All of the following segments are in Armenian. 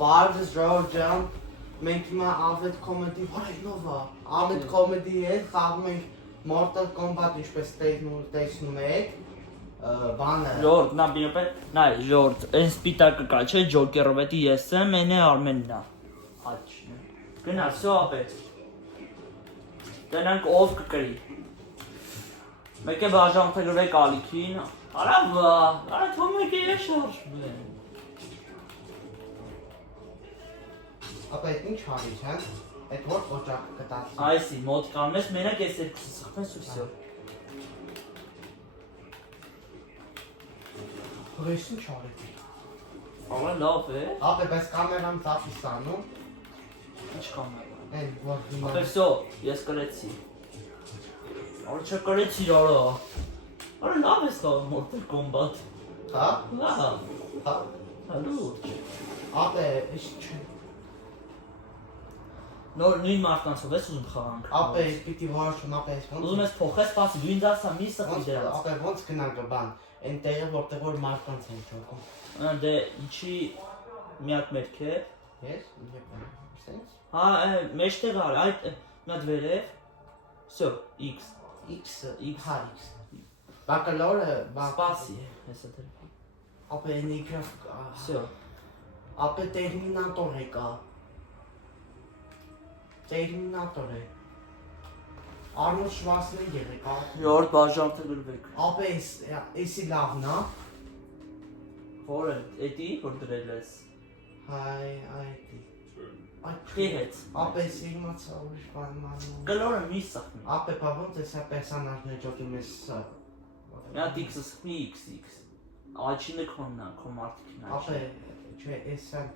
Բարդս Ջորջան, մենք հիմա Aved Comedy, նովա, Aved Comedy հետ խաղում ենք Mortal Kombat ինչպես տեսնում եք, բանը։ Ժորդ, նա բինոպե, նա ժորդ, այն սպիտակը կա, չէ, ջոկերով էտի ես եմ, այն է Արմենն է։ Հաչն է։ Գնա, սո ապետ։ Տնանք ով կկրի։ Մեկ է բաժանթագրվեք ալիքին, արա վա, արա թող մեկ է ես շարժվեն։ Ապա այդ ինչ հարիչ, հա? Այդ որ օջակը կտացի։ Այսի, մոտ կանում ես, մենակ ես երկուսը սխվեն սուսյո։ Հորես ինչ հարիչ։ Աղա լավ է։ Ապա բայց կամերան ծապիս անում։ Ինչ կամերա։ Են, որ հիմա։ Ապա սո, ես կրեցի։ Արա չկրեցի, արա։ Արա լավ ես կաղ Mortal Kombat։ Հա? Լավ։ Հա? Հալուր։ Ապա ինչ չէ։ Նոր նույն մարդկանցով ես ուզում խաղանք։ Ապա պիտի որոշում ապա ես ոնց։ Ուզում ես փոխես սպասի, դու ինձ ասա մի սխի դրանց։ Ապա ոնց գնանք բան։ Այն տեղը որտեղ որ մարդկանց են ճոկում։ Դե ինչի մի հատ մերք է։ Ես, սենց։ Հա, մեջտեղ արի, այդ մի հատ վերև։ Всё, X։ X-ը, հա X։ Բակալորը, Սպասի, հեսա դեր։ ապա այն իգրավ։ Всё։ Ապա տերմինատոր է կա։ Տերմինատոր է։ Արնոլդ Շվարցենեգեր է կա։ Յորդ բաժանթագրվեք։ Ապա էսի լավն է։ Որը, էդի որ դրել ես։ Հայ, այդի։ Քի հետ։ Ապա էսի իմացա ուրիշ բան անում։ Կլորը մի սխմի։ Ապա բավոց էսա պերսոնաժներ ճոկում ես։ Մի հատ X-ը սխմի XX։ Աչինը քոննա, քո մարդիկն Ապա չէ, էսա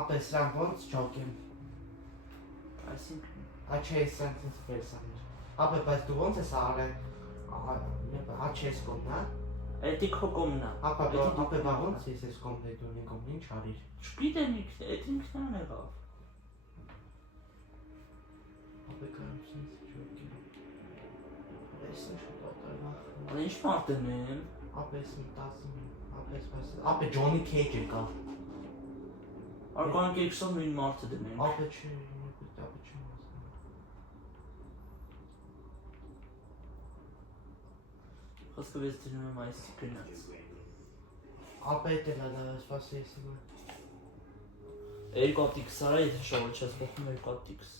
ապա սրան ոնց ճոկեմ։ Այսինքն Աչե էսան ցենց պերսոնաժ։ Ապա բայց դու ոնց ես արել։ Աչես կոմնա։ Էդի քո կոմնա։ Ապա բավոց ես կոմպլետ ունի կոմ ինչ արիր։ Չգիտեմ էդ ինքնան եղավ։ Ապա կամ ցենց ճոկեմ։ Էս ինչ պատահա։ Ալի ինչ մարդ են։ Ապա էս մտածում։ Ապա Ջոնի Քեյջ է կա։ Արգոնիկ X-ով նույն մարդը դնենք։ Ապա չէ։ Խոսքով ես դնում եմ այս գնաց։ Ապա էդ էլ ադա սպասի ես հիմա։ Երկու X արա եթե շողը չես բխում երկու X։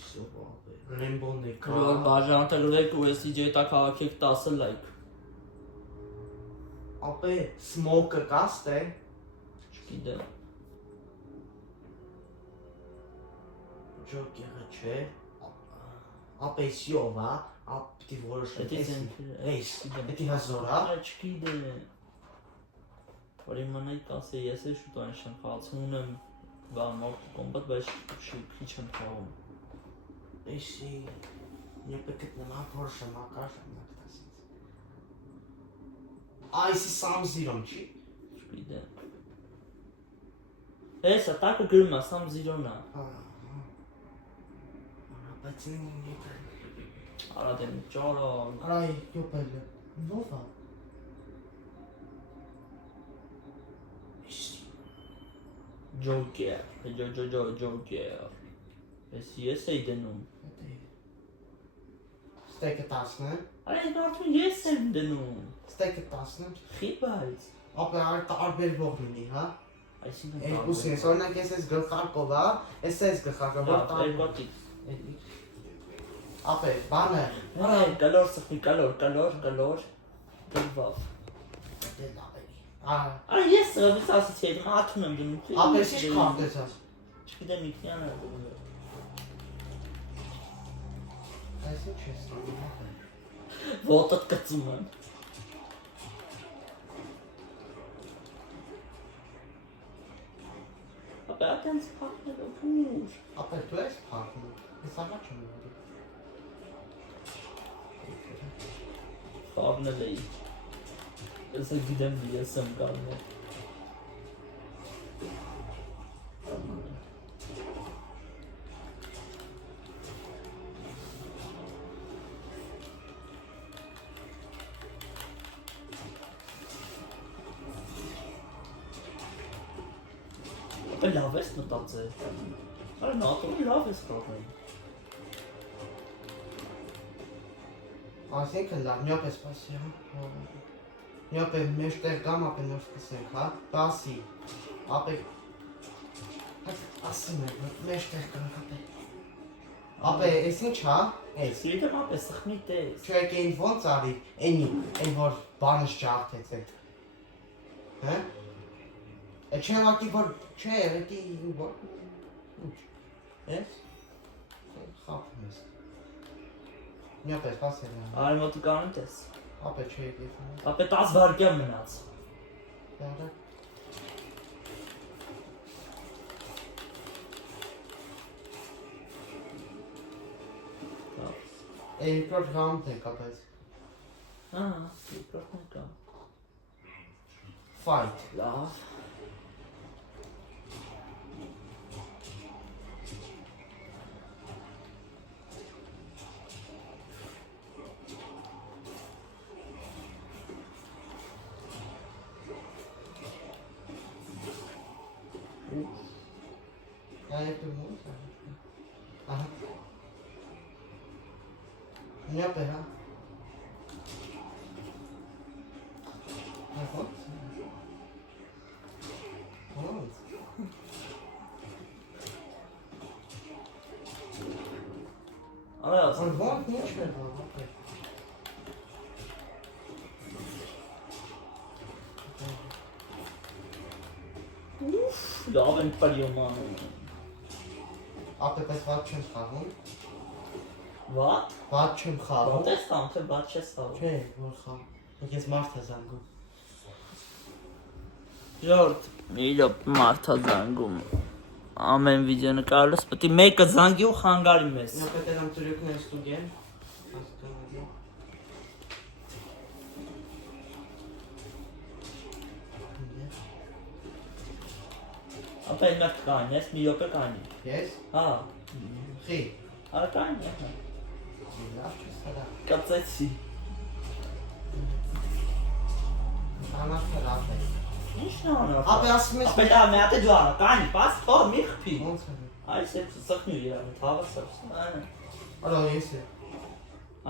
Շո ապա։ Ռեմբոն է կա։ Գրոհ բաժանթագրվեք ու ես իջետա քաղաքեք 10 լայք։ Ապա սմոկը կաստ է։ Չգիտեմ։ Ջոկերը չէ։ Ապա էսիով է, պիտի որոշեմ։ Էս, պիտի հազորա։ Չգիտեմ։ Որ իմանայի կասե ես էլ շուտ այն շեմ խաղացում ունեմ բան Mortal Kombat, բայց քիչ եմ խաղում։ Էսի, եպե գտնեմ որոշեմ ակաշեմ նակտասից։ Այսի Sub-Zero-ն չի։ Չգիտեմ։ Էսա տակը գրում է Sub-Zero-ն է։ Բայց եպե։ Արա դեմ ճարա։ Արայ, յոպելը։ Նովա։ Joker, Joker։ Ես էի դնում։ Ստեյկը 10-ն է։ Արա այդ արդյոք ես եմ դնում։ Ստեյկը 10-ն է։ Խի բայց։ Ապա տարբերվող լինի, հա։ Այսինքն Երկուսին, օրինակ ես այս գլխարկով, հա, ես գլխարկով, որ երկու ապա բանը։ Այ կալոր սխի, կալոր։ Դվավ։ Արա ես vis ասացի այդ հաթում եմ դնում։ Ապա ես ինչ քարտ ես։ Չգիտեմ ինքնան է։ Այս ինչ ես ստանում։ Ոտդ կծում եմ։ Ապա այդպես փախնել ուր։ Ապա դու ես փախնում։ Ես առաջ եմ եկել։ Խառնել էի։ Ես գիտեմ ես եմ գալու։ ապա լավ ես մտածել։ Արա նատորի լավ ես խաղում։ Այսինքն լավ, նյոպես սպասի, հա։ Նյոպե մեջտեղ գամ, ապե նոր սկսենք, հա։ Բասի, ապե ասում եմ, մեջտեղ գամ, ապե։ Ապե, ես ինչ հա, ես։ Սիրիտեմ ապե սխմի տես։ Չէ, այն ոնց արի, այն որ բանս չաղթեցեք։ Հա։ Չէ, վակի որ, չէ, եկի որ, ինչ, ես, խապում ես։ Նյոպես, բասի եմ։ Արի մոտի կանեմ տես։ Ապե չէ եկի։ Ապե 10 վարկյան մնաց։ Յարը։ Երկրորդ ռաունդ ենք ապēc։ Երկրորդն կա։ Fight։ Լավ։ Այդ ու ո՞նց է։ Ահա։ Նյապե հա։ Ահա։ Ոնց։ Արա, Ոնց ինչ է բանը։ լավ են պարյոմանում։ Ապե պես վատ չեմ խաղում։ Վատ։ Վատ չեմ խաղում։ Ոնց ես խաղում, թե վատ չես խաղում։ Չէ, որ խաղ։ Ես մարդ է զանգում։ Ժորդ, իրոք մարդ է զանգում։ Ամեն վիդեո նկարելուց պետք է մեկը զանգի ու խանգարի մեզ։ Նյապե տենամ ծուրյոքներ ստուգեն։ Հասկանալի։ Ապա այն մերտ կային, ես մի յոպե կայնի։ Ես։ Հա, Խի։ արա կային է։ Լավ չես հրա։ Կացեցի։ Անախը լավ է։ Ինչն է անավ։ Ապե ասում ես։ Ապա լավ, մի հատ է դու արա, կայնի, պաս թող մի խփի։ Ոնց է։ Այս է սխնի իրան, հավասարս։ Այն։ Ալո, ես է։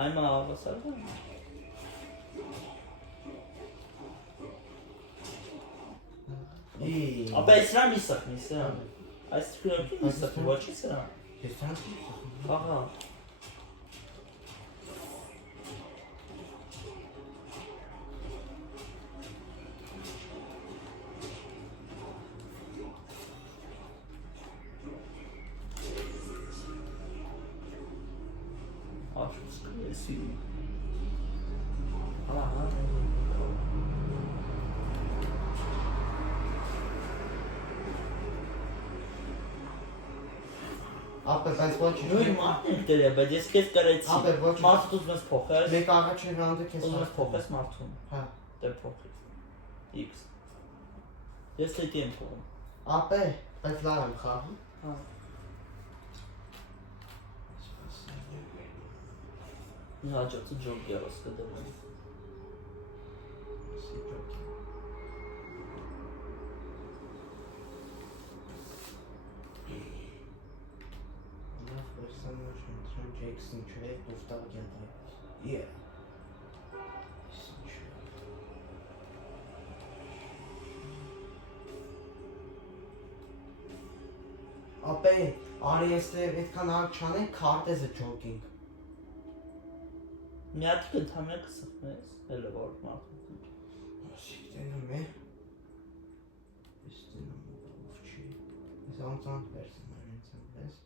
Այն մա հավասար։ Ապա սրա մի սխնի, սրա։ Այս քրոքի մի սխնի, ոչի սրա։ Ես ցանց եմ։ Ահա։ Ահա, Ապե բայց ոչ նույն մարդն է դերը, բայց ես քեզ կրեցի։ Ապե ոչ Մարդը դու ես փոխել։ մեկ առաջին ռաունդը քեզ Ուզում ես փոխես մարդուն։ Հա։ Դե փոխի։ X։ Ես դե եմ փոխում։ Ապե բայց լավ եմ խաղում։ Հա։ Մի հաջորդը ջոկերս կդրեմ։ Jackson չէ, դուստավ գետա։ Yeah. Ապե, արի էստեղ այդքան արագ չանենք, քարտեզը ջոկինգ։ Մի հատ կընդհանրապես կսխնես, հələ որ մարդու։ Սիկտենում է։ Ստենում ով չի։ Ես անցանք պերսոնալ ինձ ես։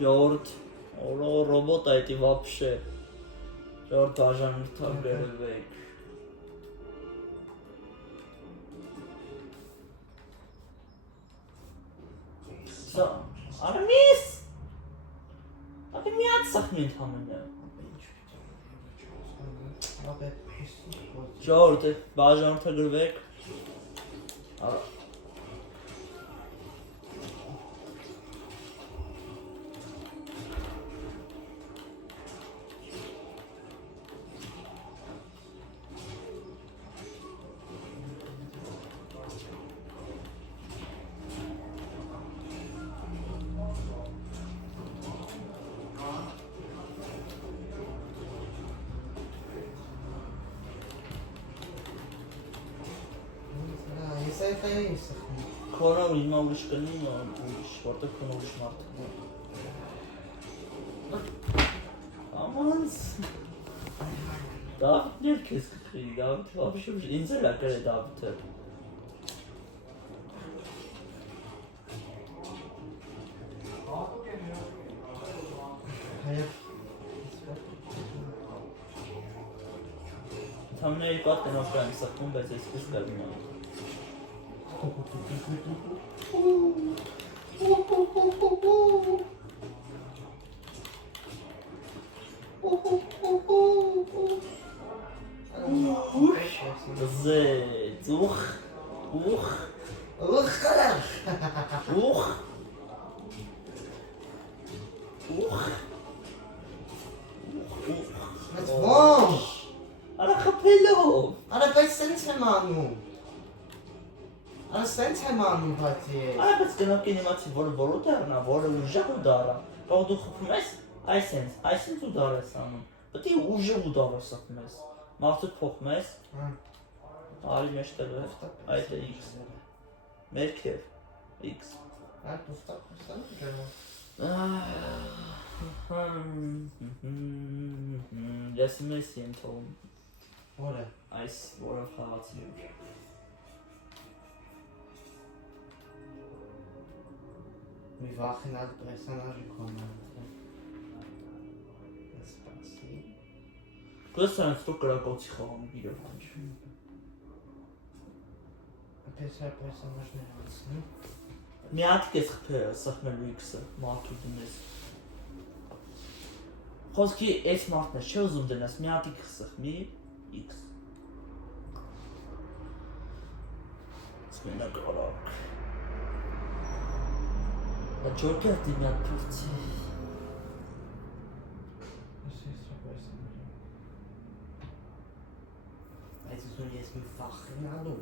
Ժորդ, օրո ռոբոտ է դի вообще։ Ժորդ բաժան թարգերվեք։ Սա, արմիս։ Ապա մի հատ սխնի ընդհանրը։ Ապե, Ժորդ, բաժան թարգերվեք։ հետո ես սխում։ Քոնը հիմա ուրիշ կնի, ուրիշ, որտեղ քոնը ուրիշ մարդ է։ Ամանց։ Դավիթն էլ քեզ կխրի, Դավիթը вообще ինձ էլ ա գրել Դավիթը։ Թամնը երկու հատ տնով կան սխում, բայց այսպես կարգում եմ։ Զեծ, ուխ, Ո՞մ։ Արա խփելով։ Արա բայց սենց եմ անում։ Արա սենց եմ անում բացի։ Արա բայց կնոկին իմացի, որը որոտ է առնա, որը ուժեղ ու դարա։ Կարող դու խփում ես, այսենց ու դար ես անում։ Պետք է ուժեղ ու դար ես խփում ես։ Մարդու փոխում ես։ Արի մեջտեղ է, այդ է X։ Մերքև X։ Այդ ուստակուսան գերո։ Ես Մեսի եմ թողում։ Որը։ Այս որը խաղացի։ Մի վախենալ պրեսանաժի կոնան։ Սպասի։ Կլասանց թող կրակոցի խաղում իրով կանչում։ Պրեսանաժներ անցնում։ Մի հատիկ ես խփել սխմելու X-ը, մարդու դնես։ Խոսքի այս մարդն է, չէ ուզում դնես, մի հատիկ սխմի X։ Սմենակ արակ։ Դա ջոկեր դի մի հատ փորձի։ Այս ուզում ես մի վախենալու։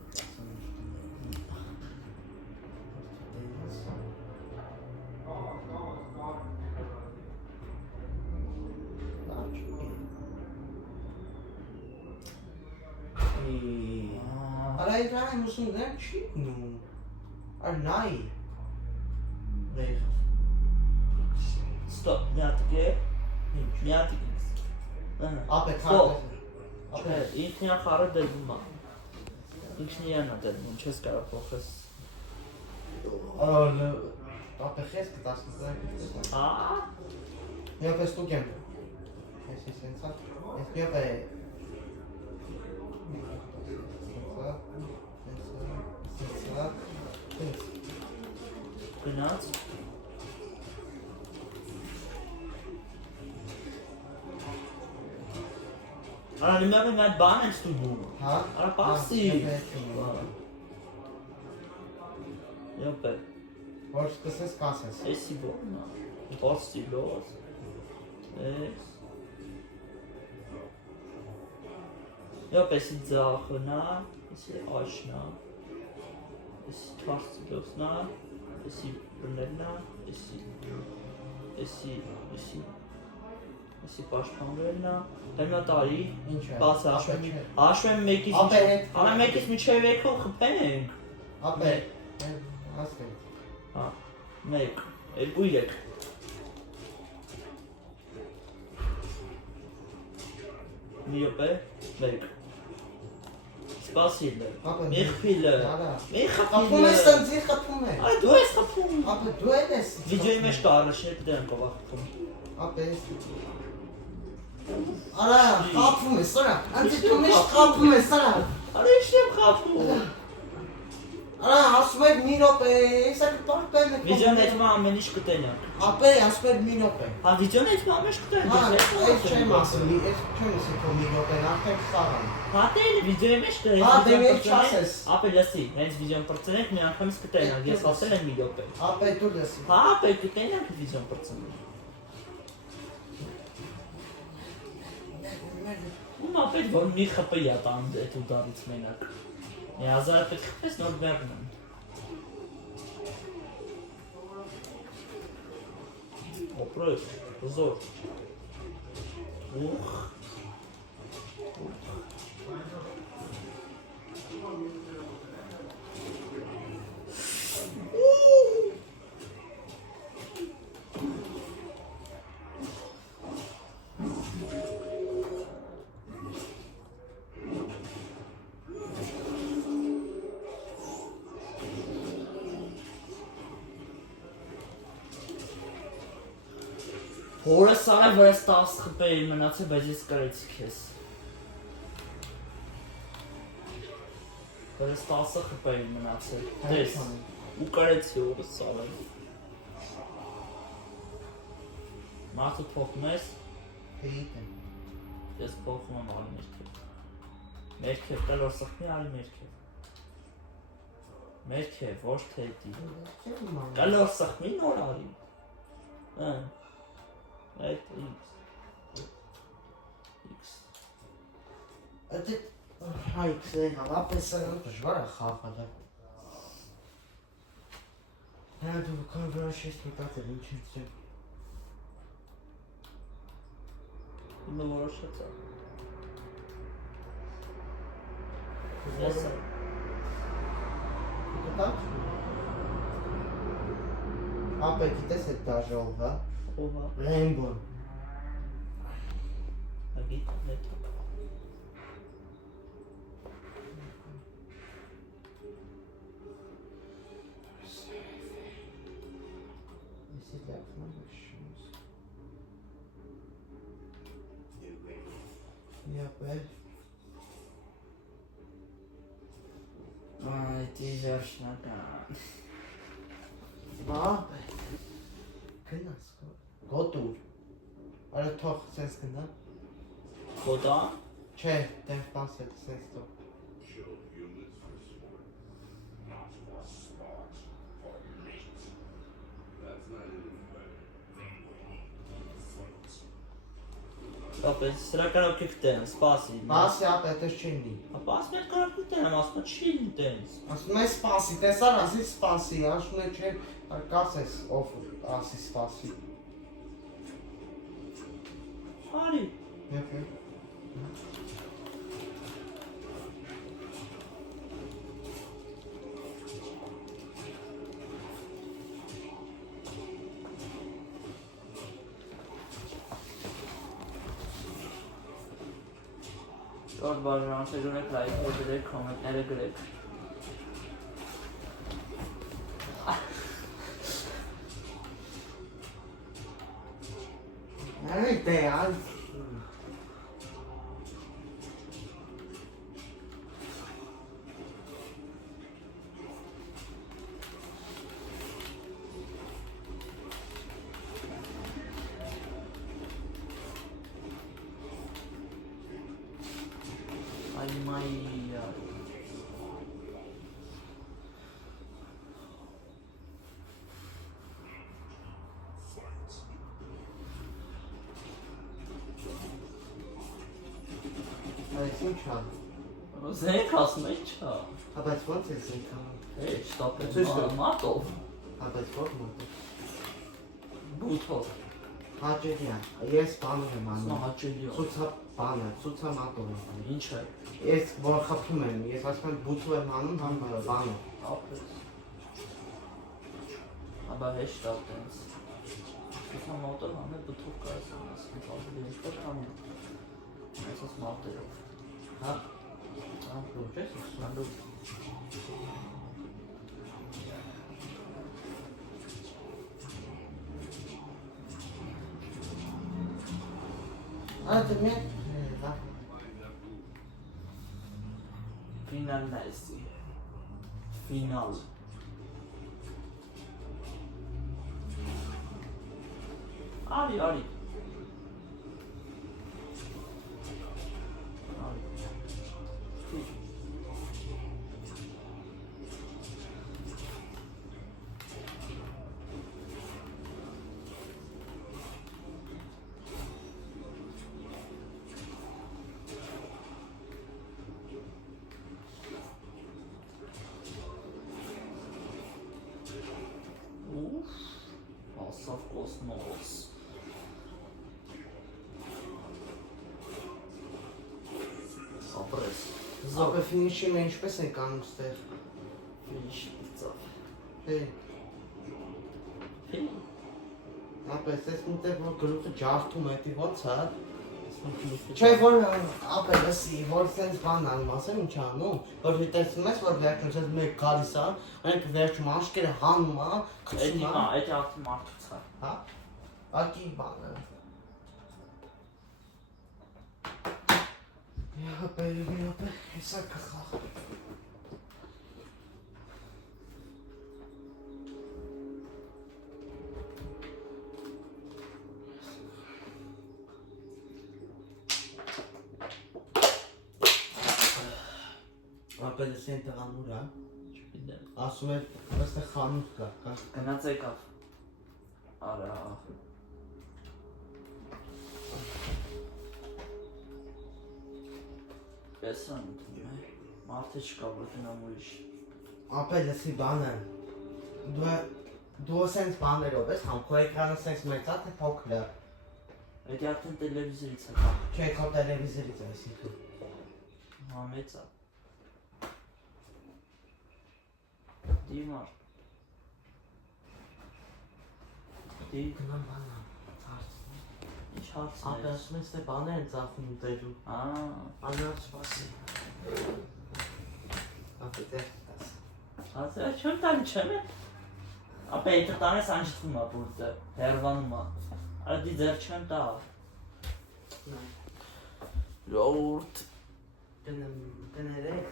Արա իրան եմ ուսում դեմ չի նու։ Ար նայ։ Վեխ։ Ստոպ, մի հատիկ է։ Ինչ։ Մի հատիկ ես։ Ապե Ստոպ։ քարտը։ Ինքնիա խառը դելվում է։ Ինքնիան է դելվում, չես կարող փոխես։ Ապե խես կտասնի։ Ահա։ Միապես տուկ եմ։ Ես սենցա։ Ես միապե։ Գնաց։ Արա նիմյակը մի հատ բան ես դու դու։ Հա։ Արա պասի։ Յոպե։ Որ սկսես կասես։ Էսի բորն է։ Պասի լոզ։ Էս։ Յոպե էսի ձախնա, էսի աշնա։ Էսի թարսի լոսնա, էսի բրնելնա, էսի պաշտպանվելնա, հիմա տարի, Ինչ է։ բաց հաշվեմ մեկից միջև եկով խփեն ենք։ Ապե։ Ասկե։ Հա, մեկ, երկու երեք։ Մի յոպե, մեկ։ Սպասիլը, մի խփիլը, մի Խփում խփիլը։ ես տանձի խփում է։ Այ դու ես խփում։ Ապե դու ես։ Վիդեոյի մեջ կա առաջին դեն կողա խփում։ Ապե։ Արա խփում ես, արա։ Անցի դու միշտ խփում ես, արա։ Արա ինչ եմ խփում։ Արա ասում եք մի րոպե, հեսա կպարտեն եք։ Վիդեոն այդ ամեն ինչ կտենակ։ Ապե ասում եք մի րոպե։ Հա վիդեոն այդ ամեն ինչ կտենակ։ Հա, այս չեմ ասում, այս չեմ ասում մի րոպեն, արդեն խաղան։ Հա դե վիդեոյի մեջ կա։ Հա, դե մենք չասես։ Ապե լսի, հենց վիդեոն պրծնենք մի անգամից կտենակ, ես ասել եմ մի րոպե։ Ապե դու լսի։ Հա, ապե կտենակ վիդեոն պրծնենք։ Ում ապետ որ մի խփի ա տան այդ ու դարից մենակ։ Մի հազար պետք խփես նոր բերնում եմ։ Օպրոյ, զոր։ Ուխ։ Որը սարը վրաս 10 խպեի մնացել, բայց ես կրեցի քեզ։ Վրաս 10 խպեի մնացել, տես, ու կրեցի որը սարը։ Մարդու փոխում ես, Գիտեմ։ ես փոխում եմ արի մերքև։ Մերքև, կլոր սխմի արի մերքև։ Մերքև, ոչ թե դի։ Կլոր սխմի նոր արի։ Այդ X։ Այդ հայքսը հավապես դժվար է խաղալը։ Հա դու կոնվերս ես մտածել ինչ է։ Իմը որոշացա։ Եսը։ Գտա՞ց։ Ապա գիտես այդ դաժով, հա։ Ովա։ Rainbow. Ագիտ նետ։ Is it like shoes? Yeah, well. Ay, դիժաշնական։ Գնաս, գոտուր։ Արա թող սենց գնա։ Խոդա։ Չէ, դեր պաս է սենց թող։ Ապա սրա կարապք դեմ, սպասի։ Պասի ապա դες չինի։ Ապա ասում եք կարապք դեմ, ասում չի դենս։ Ասում է սպասի, տեսար ասի սպասի, ասում է չէ, կասես ով ասի սպասի։ Արի։ Եկե։ Շորտ բաժանանցել ունեք լայքներ գրեք, կոմենտները գրեք։ Այ դե այ Ay Maria. Այս ինչ է։ Զենք ասում է չա։ Բայց ո՞նց է զենքը։ Է, շտապ Ցույց տուր։ մատով, Բայց ո՞ր մոտ։ բութով, Հաճելյան։ Ես բանում եմ ասում անում։ հաճելի է։ Ցուցա բանը, ցուցա մատով եմ անում։ Ինչ է։ Ես որ խփում եմ, ես ասում եմ բութով եմ անում, համ բանը։ Ապրես։ Աբա հեշտ է տենց։ Իսկ մոտով ամեն բթով կարես անես, ավելի ինչ-որ կանում։ Այսպես մոտերով։ Հա։ Ահա, չէ՞, Սանդու։ Այդ մի հա։ Ֆինալն է էսի։ Ֆինալ։ Արի, արի։ Ուֆ, ասավ կոսմոս։ Ապրես։ Զոպե ֆինիշի մենք ինչպես ենք անում ստեղ։ Ֆինիշ ծավ։ Հե, Ֆին։ ապես ես մտեղ որ գլուխը ջարդում է, դի ո՞նց է։ Չէ, Չէ որ ապե լսի, որ սենց բան անում, ասեմ ինչ անում, որ տեսնում ես որ վերջում սենց մեկ գալիս է, այնք վերջում աշկերը հանում է, Էդի քցում է, մա, էդի արդի մարդուց է։ հա։ Ակի բանը։ Յապե, հեսա կխաղ։ Ապել ես են տղանուր, հա։ Չգիտեմ։ Ասում էր, այստեղ խանութ կա։ Գնաց եկավ։ Արա։ Եսան ընդունում է։ Մարդը չկա, որ գնամ ուրիշ։ Ապել եսի բանը։ Դու սենց բաներով ես, համ քո էկրանը սենց մեծ է, թե փոքր է։ Էդի արդեն տելևիզորից է կա։ Չէ, քո տելևիզորից է, այսինքն։ Հա, մեծ է։ Դիմար։ Դի Գնամ բանա, հարցնի։ ինչ հարցն Ապել է։ ասում ես, թե բաներ են ծախում ուտելու։ Անար չպասի։ Ապել դեր տաս։ Ասա չեմ տալի չեմ է։ Ապա եթե տանես անջտվում է որտե հերվանում է։ Արա դի ձեր չեմ տա։ Լորդ։ Դներեք,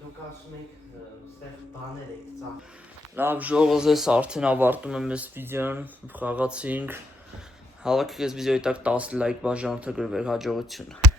դուք ասում եք, ստեղ բաներ եք ծախ։ Լավ ժողովուրդ, արդեն ավարտում եմ այս վիդեոն, խաղացինք։ Հավաքեք այս վիդեոյի տակ 10 լայք բաժանորդագրվեք, հաջողություն։